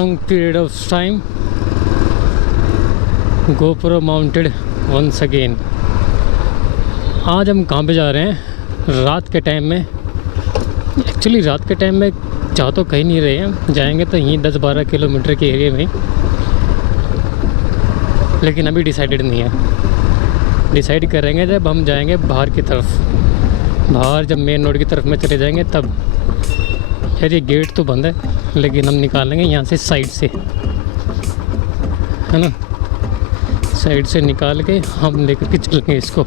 Long period of time GoPro mounted once again. आज हम कहाँ पे जा रहे हैं? रात के टाइम में। एक्चुअली रात के टाइम में जा तो कहीं नहीं रहे हैं, जाएंगे तो यहीं 10-12 किलोमीटर के एरिया में, लेकिन अभी डिसाइडेड नहीं है। डिसाइड करेंगे जब हम जाएंगे बाहर की तरफ, बाहर जब मेन रोड की तरफ में चले जाएंगे तब। यार ये गेट तो बंद है, लेकिन हम निकालेंगे यहाँ से साइड से, है ना। साइड से निकाल के हम लेकर के चलेंगे इसको।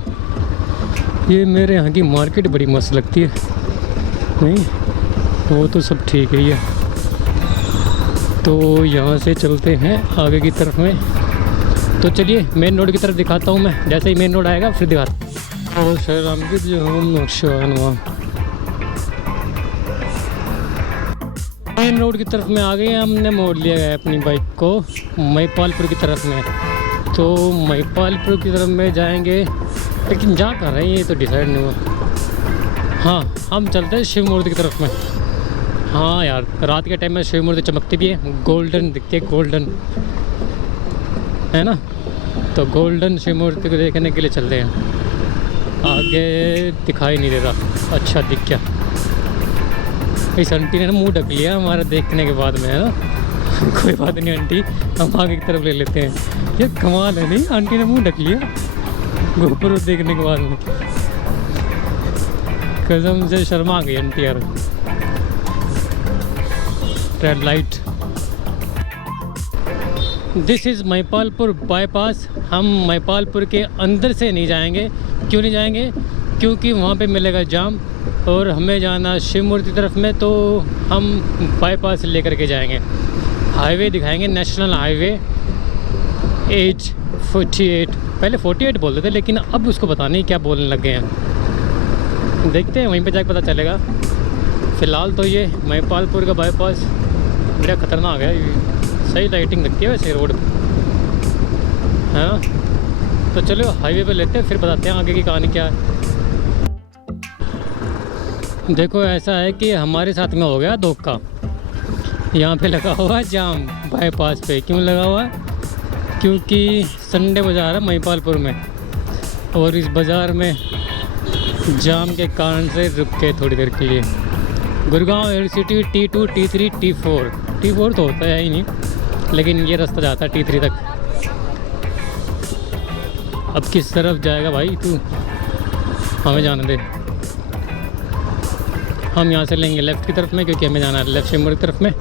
ये मेरे यहाँ की मार्केट बड़ी मस्त लगती है। नहीं वो तो सब ठीक ही है। तो यहाँ से चलते हैं आगे की तरफ में। तो चलिए मेन रोड की तरफ दिखाता हूँ मैं, जैसे ही मेन रोड आएगा फिर दिखाता हूँ। श्री राम की जो हम नक्शा मेन रोड की तरफ में आ गए। हमने मोड़ लिया है अपनी बाइक को महिपालपुर की तरफ में। तो महिपालपुर की तरफ में जाएंगे, लेकिन जा कर रहे हैं ये तो डिसाइड नहीं हुआ। हाँ हम चलते हैं शिव मूर्ति की तरफ में। हाँ यार रात के टाइम में शिव मूर्ति चमकती भी है, गोल्डन दिखती है, गोल्डन, है ना। तो गोल्डन शिव मूर्ति को देखने के लिए चलते हैं। आगे दिखाई नहीं दे रहा। अच्छा दिख गया। इस आंटी ने ना मुंह ढक लिया हमारा देखने के बाद में, है ना। कोई बात नहीं आंटी, हम आगे की तरफ ले लेते हैं। ये कमाल है, नहीं आंटी ने मुंह ढक लिया GoPro देखने के बाद में। कसम से शर्मा गई आंटी यार। Red light. This is Mahipalpur bypass. हम महिपालपुर के अंदर से नहीं जाएंगे। क्यों नहीं जाएंगे? क्योंकि वहाँ पे मिलेगा जाम, और हमें जाना शिव मूर्ति तरफ में, तो हम बाईपास लेकर के जाएंगे। हाईवे दिखाएंगे, नेशनल हाईवे 848। पहले 48 बोलते थे, लेकिन अब उसको पता नहीं क्या बोलने लगे हैं। देखते हैं वहीं पे जाकर पता चलेगा। फ़िलहाल तो ये महिपालपुर का बाईपास बड़ा ख़तरनाक है। सही लाइटिंग लगती है वैसे रोड, है ना। तो चलो हाईवे पे लेते हैं, फिर बताते हैं आगे की कहानी क्या है। देखो ऐसा है कि हमारे साथ में हो गया धोखा। यहाँ पे लगा हुआ है जाम बाईपास पे। क्यों लगा हुआ है? क्योंकि संडे बाज़ार है महिपालपुर में, और इस बाज़ार में जाम के कारण से रुक के थोड़ी देर के लिए। गुड़गांव एयरसिटी T2 T3 T4 तो होता है ही नहीं, लेकिन ये रास्ता जाता है T3 तक। अब किस तरफ जाएगा भाई तू? हमें जाने दे। हम यहाँ से लेंगे लेफ़्ट की तरफ में, क्योंकि हमें जाना है लेफ़्ट शिव मूर्ति की तरफ में।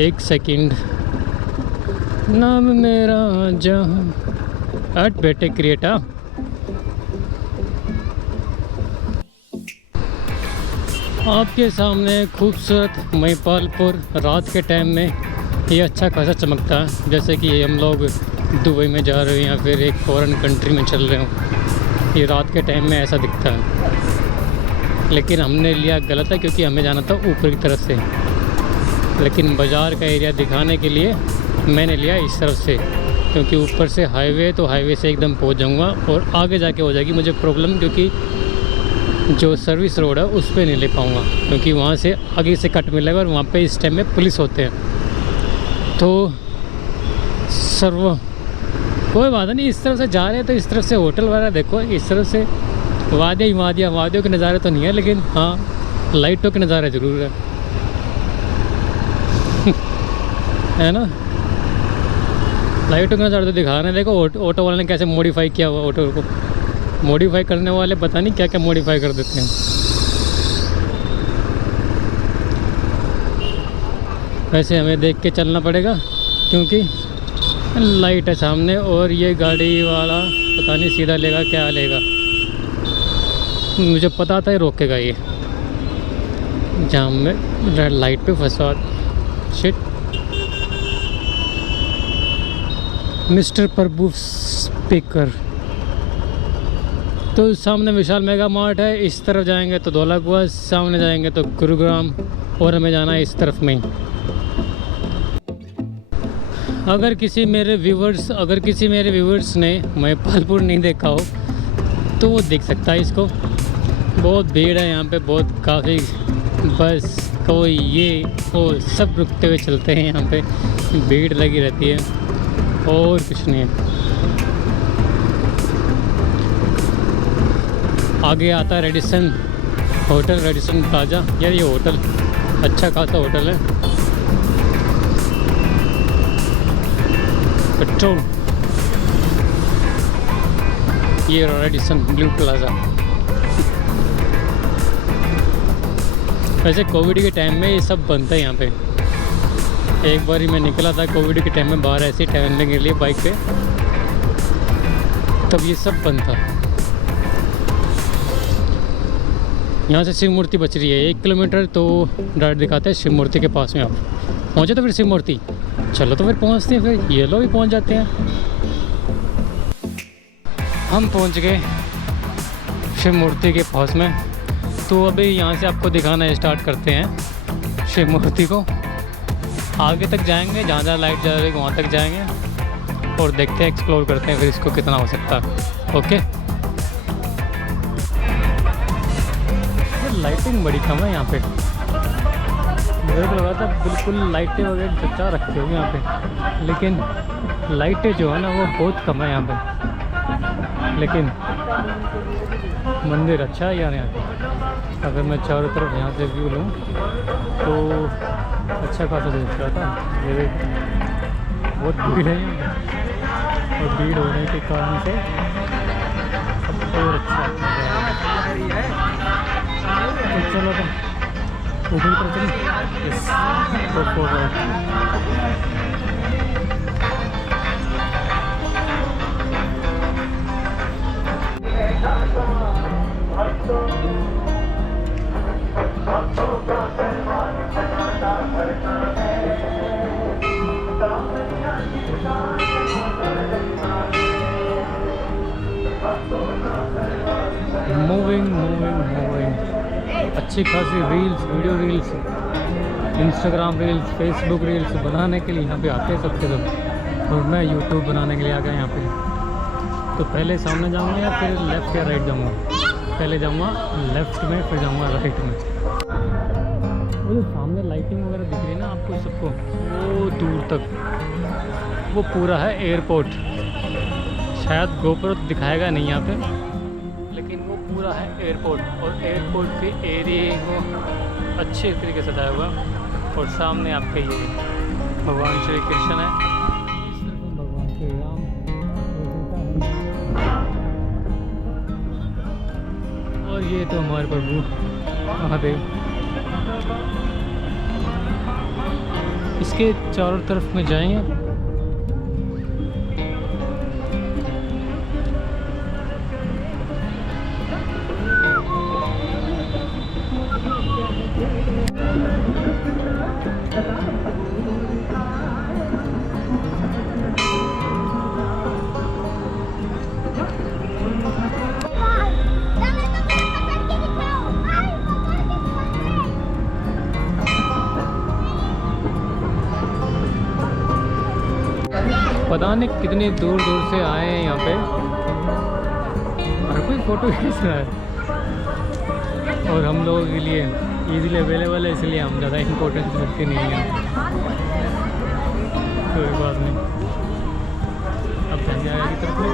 एक सेकंड। नाम मेरा जहाँ हट बेटे क्रिएटा। आपके सामने खूबसूरत महिपालपुर रात के टाइम में ये अच्छा खासा चमकता है, जैसे कि हम लोग दुबई में जा रहे हो या फिर एक फॉरेन कंट्री में चल रहे हो। ये रात के टाइम में ऐसा दिखता है, लेकिन हमने लिया गलत है, क्योंकि हमें जाना था ऊपर की तरफ से। लेकिन बाज़ार का एरिया दिखाने के लिए मैंने लिया इस तरफ से, क्योंकि ऊपर से हाईवे, तो हाईवे से एकदम पहुंच जाऊंगा, और आगे जाके हो जाएगी मुझे प्रॉब्लम, क्योंकि जो सर्विस रोड है उस पर नहीं ले पाऊँगा, क्योंकि वहाँ से आगे से कट मिलेगा, और वहाँ पे इस टाइम में पुलिस होते हैं। तो कोई बात नहीं, इस तरफ से जा रहे हैं तो इस तरफ से होटल वगैरह देखो, इस तरफ से वादियों के नज़ारे तो नहीं है, लेकिन हाँ लाइटों के नज़ारे ज़रूर है। है ना, लाइटों के नज़ारे तो दिखा रहे हैं। देखो ऑटो वाले ने कैसे मॉडिफाई किया हुआ। ऑटो को मॉडिफाई करने वाले पता नहीं क्या क्या मॉडिफाई कर देते हैं। वैसे हमें देख के चलना पड़ेगा, क्योंकि लाइट है सामने, और ये गाड़ी वाला पता नहीं सीधा लेगा क्या लेगा। मुझे पता था ये रोकेगा, ये जाम में रेड लाइट पे फंसा। शिट। मिस्टर प्रभु स्पीकर। तो सामने विशाल मेगा मार्ट है, इस तरफ जाएंगे तो धौला कुआं, सामने जाएंगे तो गुरुग्राम, और हमें जाना है इस तरफ में ही। अगर किसी मेरे व्यूवर्स ने महिपालपुर नहीं देखा हो तो वो देख सकता है इसको। बहुत भीड़ है यहाँ पे, बहुत काफ़ी बस तो ये वो सब रुकते हुए चलते हैं, यहाँ पे भीड़ लगी रहती है और कुछ नहीं है। आगे आता है रेडिसन होटल, रेडिसन प्लाजा। यार ये होटल अच्छा खासा होटल है। पेट्रोल, ये रेडिसन ब्लू प्लाजा। वैसे कोविड के टाइम में ये सब बनता है यहाँ पे। एक बार ही मैं निकला था कोविड के टाइम में बाहर ऐसे ही टहलने के लिए बाइक पे, तब ये सब बंद था। यहाँ से शिव मूर्ति बच रही है 1 किलोमीटर, तो डायरेक्ट दिखाते हैं शिव मूर्ति के पास में। आप पहुँचे तो फिर शिव मूर्ति, चलो तो फिर पहुँचते हैं, फिर ये लोग भी पहुँच जाते हैं। हम पहुँच गए शिव मूर्ति के पास में। तो अभी यहाँ से आपको दिखाना स्टार्ट करते हैं शिव मूर्ति को। आगे तक जाएंगे, जहाँ जहाँ लाइट जा रही है वहाँ तक जाएंगे और देखते हैं, एक्सप्लोर करते हैं फिर इसको कितना हो सकता है। ओके, लाइटिंग बड़ी कम है यहाँ पे। मेरे को लगा था बिल्कुल लाइटें वगैरह जचा रखे होंगे यहाँ पे, लेकिन लाइटें जो है ना वो बहुत कम है यहाँ पे। लेकिन मंदिर अच्छा है यार यहाँ पे। अगर मैं चारों तरफ यहाँ से व्यू लूँ तो अच्छा खासा दिख रहा था। ये बहुत भीड़ है यहाँ पे, और भीड़ होने के कारण से और अच्छा तो चलो तो ऊपर तरफ चलिए। यस, मूविंग अच्छी खासी reels, video reels, Instagram reels, Facebook reels बनाने के लिए यहाँ पे आते हैं सबके सब। और मैं यूट्यूब बनाने के लिए आ गया यहाँ पे। तो पहले सामने जाऊँगा या फिर लेफ़्ट या राइट जाऊँगा? पहले जाऊँगा लेफ़्ट में, फिर जाऊँगा राइट में। वो जो सामने लाइटिंग वगैरह दिख रही है ना आपको सबको, वो दूर तक वो पूरा है एयरपोर्ट। शायद गोप्रो दिखाएगा नहीं यहाँ पे, लेकिन वो पूरा है एयरपोर्ट। और एयरपोर्ट के एरिए को अच्छे तरीके से सजाया हुआ। और सामने आपके ये भगवान श्री कृष्ण है, भगवान श्री राम, और ये तो हमारे प्रभु महादेव। इसके चारों तरफ में जाएंगे। पता नहीं कितनी दूर दूर से आए हैं यहाँ पे, हर कोई फ़ोटो खींच रहा है। और हम लोगों के लिए ईज़िली अवेलेबल है, इसलिए हम ज़्यादा इम्पोर्टेंस रखते नहीं हैं। कोई बात नहीं, अब बन जाएगी तरफ में।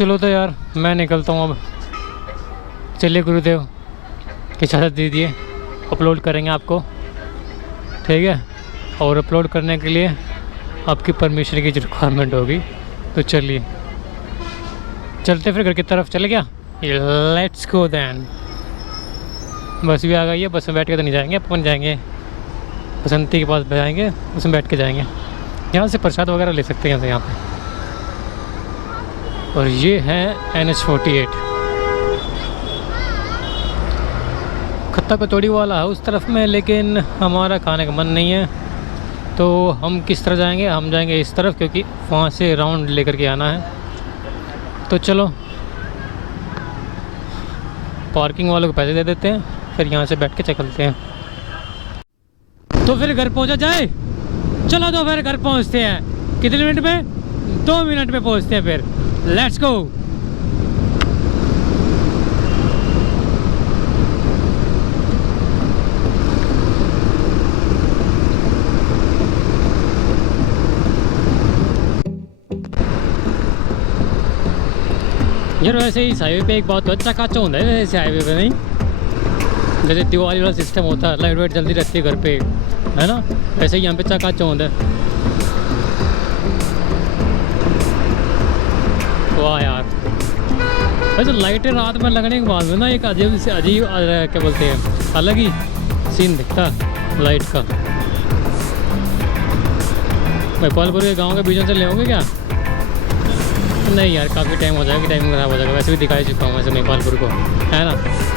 चलो तो यार मैं निकलता हूँ अब। चलिए गुरुदेव की इजाज़त दीजिए, अपलोड करेंगे आपको, ठीक है। और अपलोड करने के लिए आपकी परमिशन की रिक्वायरमेंट होगी। तो चलिए चलते फिर घर की तरफ, चले क्या? Let's go then. बस भी आ गई है, बस में बैठ के तो नहीं जाएंगे, अपन जाएंगे बसंती के पास जाएंगे, उसमें बैठ के जाएंगे। यहाँ से प्रसाद वगैरह ले सकते हैं यहाँ से, यहाँ पे। और ये है NH48 खत्ता कचौड़ी वाला है उस तरफ में, लेकिन हमारा खाने का मन नहीं है। तो हम किस तरह जाएंगे? हम जाएंगे इस तरफ, क्योंकि वहाँ से राउंड लेकर के आना है। तो चलो पार्किंग वालों को पैसे दे देते हैं, फिर यहाँ से बैठ के चलते हैं। तो फिर घर पहुँचा जाए। चलो तो फिर घर पहुँचते हैं। कितने मिनट में? 2 मिनट में पहुँचते हैं फिर। Let's go. यार वैसे इस हाईवे पे एक बात तो अच्छा खाचा होता है ऐसे हाईवे पे, नहीं जैसे दिवाली वाला सिस्टम होता है, लाइट वाइट जल्दी रहती है घर पे, है ना? वैसे ही यहाँ पे चाका होता है। वाह यार, वैसे लाइटें रात में लगने के बाद में ना एक अजीब से अजीब क्या बोलते हैं, अलग ही सीन दिखता है लाइट का। महिपालपुर के गाँव के बीचों से ले होंगे क्या? नहीं यार, काफ़ी टाइम हो जाएगा, टाइम ख़राब हो जाएगा। वैसे भी दिखा चुका हूँ वैसे महिपालपुर को, है ना?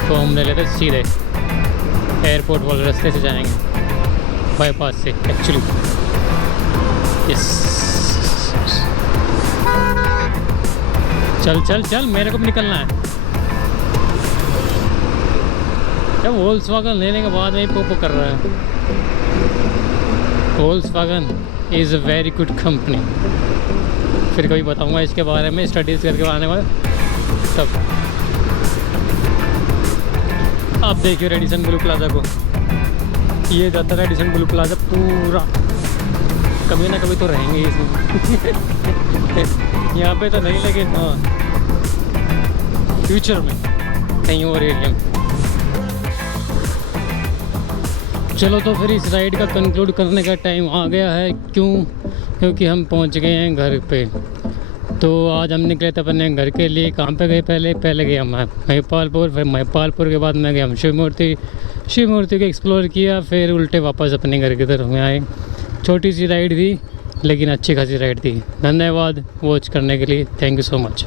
तो हम ले लेते सीधे एयरपोर्ट वाले रास्ते से जाएंगे, बाईपास से एक्चुअली। यस, चल चल चल, मेरे को भी निकलना है। क्या वोल्क्सवैगन लेने के बाद में ही पोपो कर रहा है। Volkswagen is a very good company. फिर कभी बताऊंगा इसके बारे में, स्टडीज़ करके आने वाले तब। आप देखिए रेडिसन ब्लू प्लाजा को, ये जाता है रेडिसन ब्लू प्लाजा पूरा, कभी ना कभी तो रहेंगे इसमें। यहाँ पे तो नहीं, लेकिन हाँ फ्यूचर में कहीं और एरिया में। चलो तो फिर इस राइड का कंक्लूड करने का टाइम आ गया है। क्योंकि हम पहुंच गए हैं घर पे। तो आज हम निकले थे अपने घर के लिए। कहाँ पे गए? पहले गए हम महिपालपुर, फिर महिपालपुर के बाद में गए हम शिव मूर्ति को एक्सप्लोर किया, फिर उल्टे वापस अपने घर की तरफ में आए। छोटी सी राइड थी, लेकिन अच्छी खासी राइड थी। धन्यवाद वॉच करने के लिए, थैंक यू सो मच।